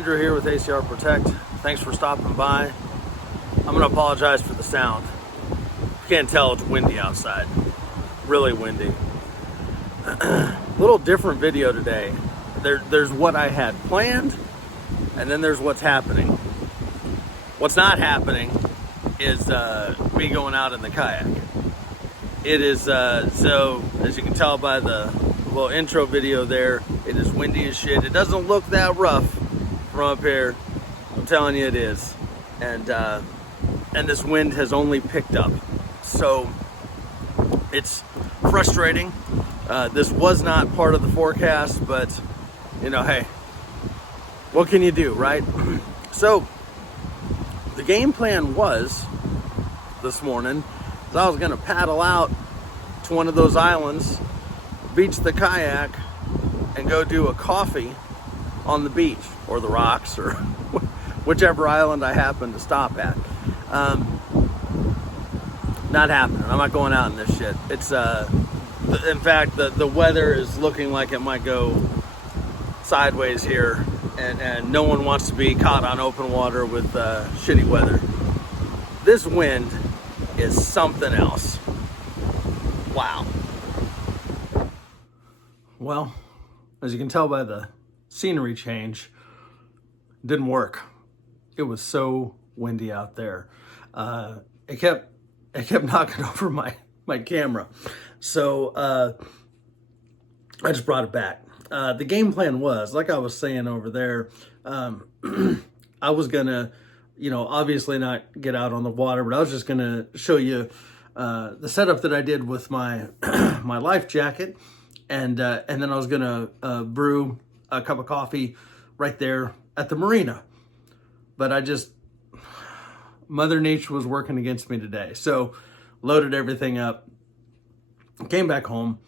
Andrew here with ACR Protect. Thanks for stopping by. I'm going to apologize for the sound. You can't tell, it's windy outside. Really windy. Little different video today. There's what I had planned, and then there's what's happening. What's not happening is me going out in the kayak. It is, so as you can tell by the little intro video there, it is windy as shit. It doesn't look that rough from up here. I'm telling you it is. And this wind has only picked up. So it's frustrating. This was not part of the forecast, but you know, hey, what can you do, right? So the game plan was this morning is I was gonna paddle out to one of those islands, beach the kayak, and go do a coffee on the beach or the rocks or whichever island I happen to stop at. Not happening. I'm not going out in this shit. It's in fact the weather is looking like it might go sideways here, and no one wants to be caught on open water with shitty weather. This wind is something else. Wow. Well, as you can tell by the scenery change, it didn't work. It was so windy out there. It kept knocking over my camera. So I just brought it back. The game plan was, like I was saying over there, I was gonna, obviously not get out on the water, but I was just gonna show you the setup that I did with my my life jacket, and then I was gonna brew a cup of coffee right there at the marina. But Mother Nature was working against me today. So loaded everything up, came back home,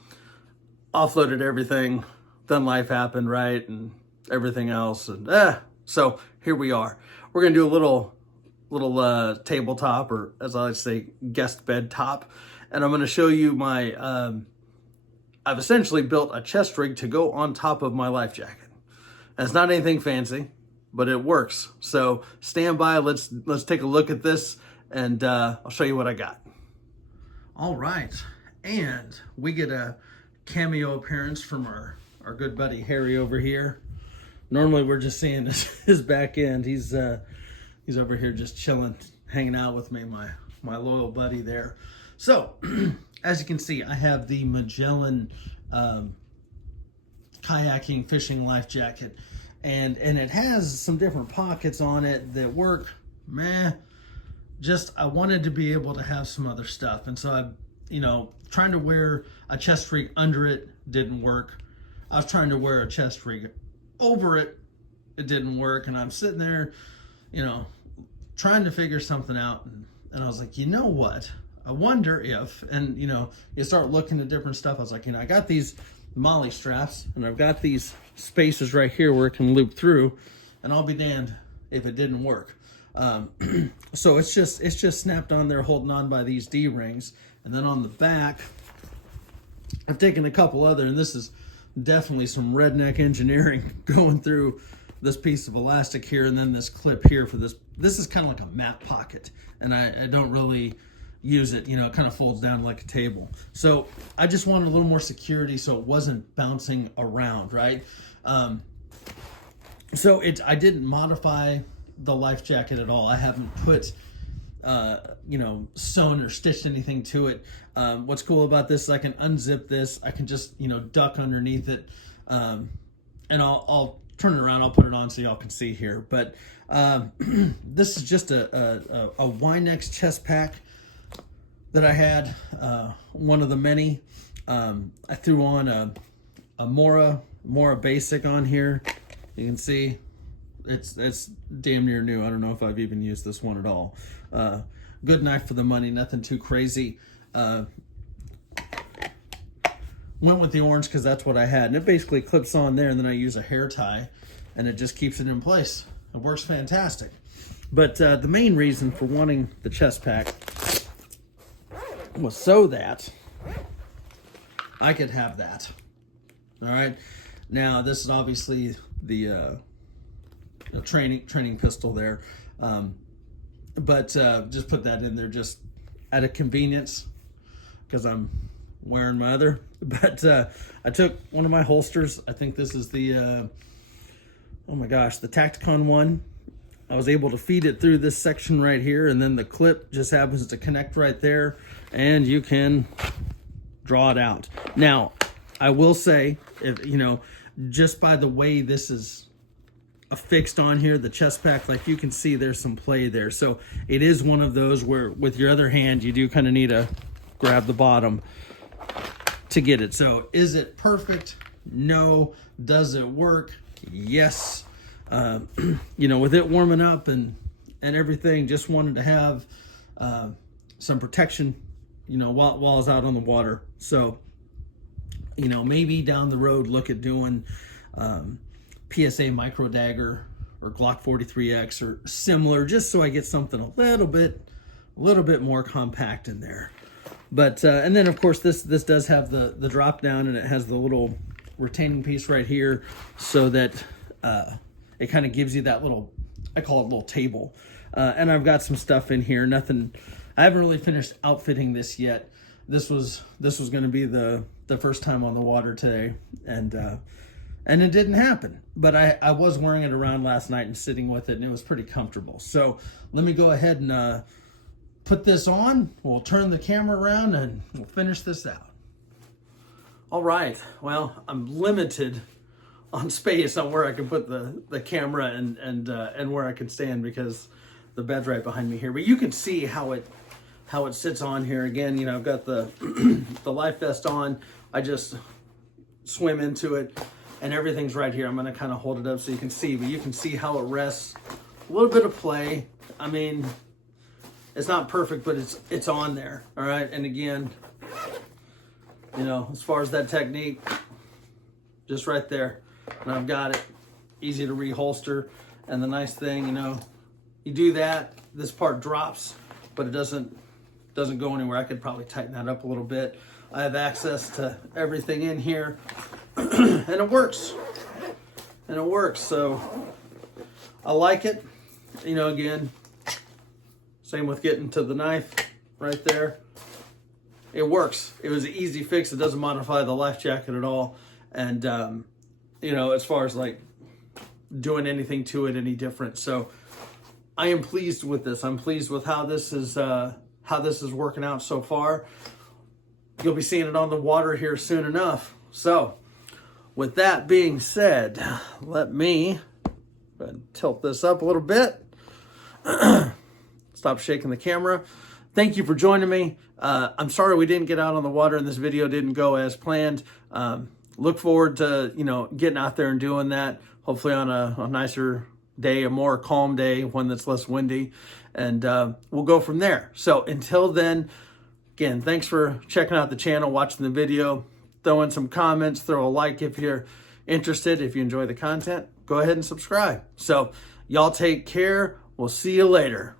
offloaded everything, then life happened, right? And everything else. And so here we are. We're gonna do a little tabletop, or as I like to say, guest bed top. And I'm gonna show you my, I've essentially built a chest rig to go on top of my life jacket. And it's not anything fancy, but it works. So stand by, let's take a look at this, and I'll show you what I got. All right, and we get a cameo appearance from our good buddy Harry over here. Normally we're just seeing his back end. He's over here just chilling, hanging out with me, my loyal buddy there. So as you can see, I have the Magellan kayaking fishing life jacket, and it has some different pockets on it that work. I wanted to be able to have some other stuff, and so I trying to wear a chest rig under it didn't work. I was trying to wear a chest rig over it, it didn't work, and I'm sitting there trying to figure something out, and I was like, you know what, I wonder if, and you start looking at different stuff. I was like, I got these molly straps, and I've got these spaces right here where it can loop through, and I'll be damned if it didn't work. So it's just snapped on there, holding on by these D-rings, and then on the back I've taken a couple other, and this is definitely some redneck engineering going through this piece of elastic here, and then this clip here for this. This is kind of like a map pocket, and I don't really use it. It kind of folds down like a table. So I just wanted a little more security so it wasn't bouncing around, right? So I didn't modify the life jacket at all. I haven't put sewn or stitched anything to it. What's cool about this is I can unzip this. I can just duck underneath it, and I'll turn it around. I'll put it on so y'all can see here. But this is just a Winex chest pack that I had, one of the many. I threw on a Mora Basic on here. You can see it's damn near new. I don't know if I've even used this one at all. Good knife for the money, nothing too crazy. Went with the orange because that's what I had, and it basically clips on there, and then I use a hair tie, and it just keeps it in place. It works fantastic. But the main reason for wanting the chest pack was so that I could have that. All right. Now this is obviously the a training pistol there. But just put that in there just out of convenience because I'm wearing my other. But I took one of my holsters. I think this is the, oh my gosh, the Tacticon one. I was able to feed it through this section right here, and then the clip just happens to connect right there, and you can draw it out. Now, I will say, if you know, just by the way this is affixed on here, the chest pack, like you can see there's some play there. So it is one of those where with your other hand, you do kind of need to grab the bottom to get it. So is it perfect? No. Does it work? Yes. You know, with it warming up and everything, just wanted to have some protection, you know, while I was out on the water. So, you know, maybe down the road, look at doing PSA micro dagger or Glock 43X or similar, just so I get something a little bit more compact in there. But and then of course this does have the drop down, and it has the little retaining piece right here, so that it kind of gives you that little, I call it a little table. And I've got some stuff in here. Nothing, I haven't really finished outfitting this yet. This was going to be the first time on the water today, and it didn't happen. But I was wearing it around last night and sitting with it, and it was pretty comfortable. So let me go ahead and put this on. We'll turn the camera around and we'll finish this out. All right. Well, I'm limited on space on where I can put the camera and where I can stand, because the bed's right behind me here. But you can see how it sits on here. Again, you know, I've got the the life vest on. I just swim into it, and everything's right here. I'm going to kind of hold it up so you can see, but you can see how it rests. A little bit of play. I mean, it's not perfect, but it's on there. All right. And again, you know, as far as that technique, just right there. And I've got it easy to reholster. And the nice thing, you know, you do that, this part drops, but it doesn't go anywhere. I could probably tighten that up a little bit. I have access to everything in here, and it works. So I like it. You know, again, same with getting to the knife right there. It works. It was an easy fix. It doesn't modify the life jacket at all. And, you know, as far as like doing anything to it any different. So I am pleased with this. I'm pleased with how this is working out so far. You'll be seeing it on the water here soon enough. So with that being said, let me go ahead and tilt this up a little bit. Stop shaking the camera. Thank you for joining me. I'm sorry we didn't get out on the water and this video didn't go as planned. Look forward to, you know, getting out there and doing that. Hopefully on a nicer day, a more calm day, one that's less windy, and we'll go from there. So until then, again, thanks for checking out the channel, watching the video, throw in some comments, throw a like if you're interested. If you enjoy the content, go ahead and subscribe. So y'all take care. We'll see you later.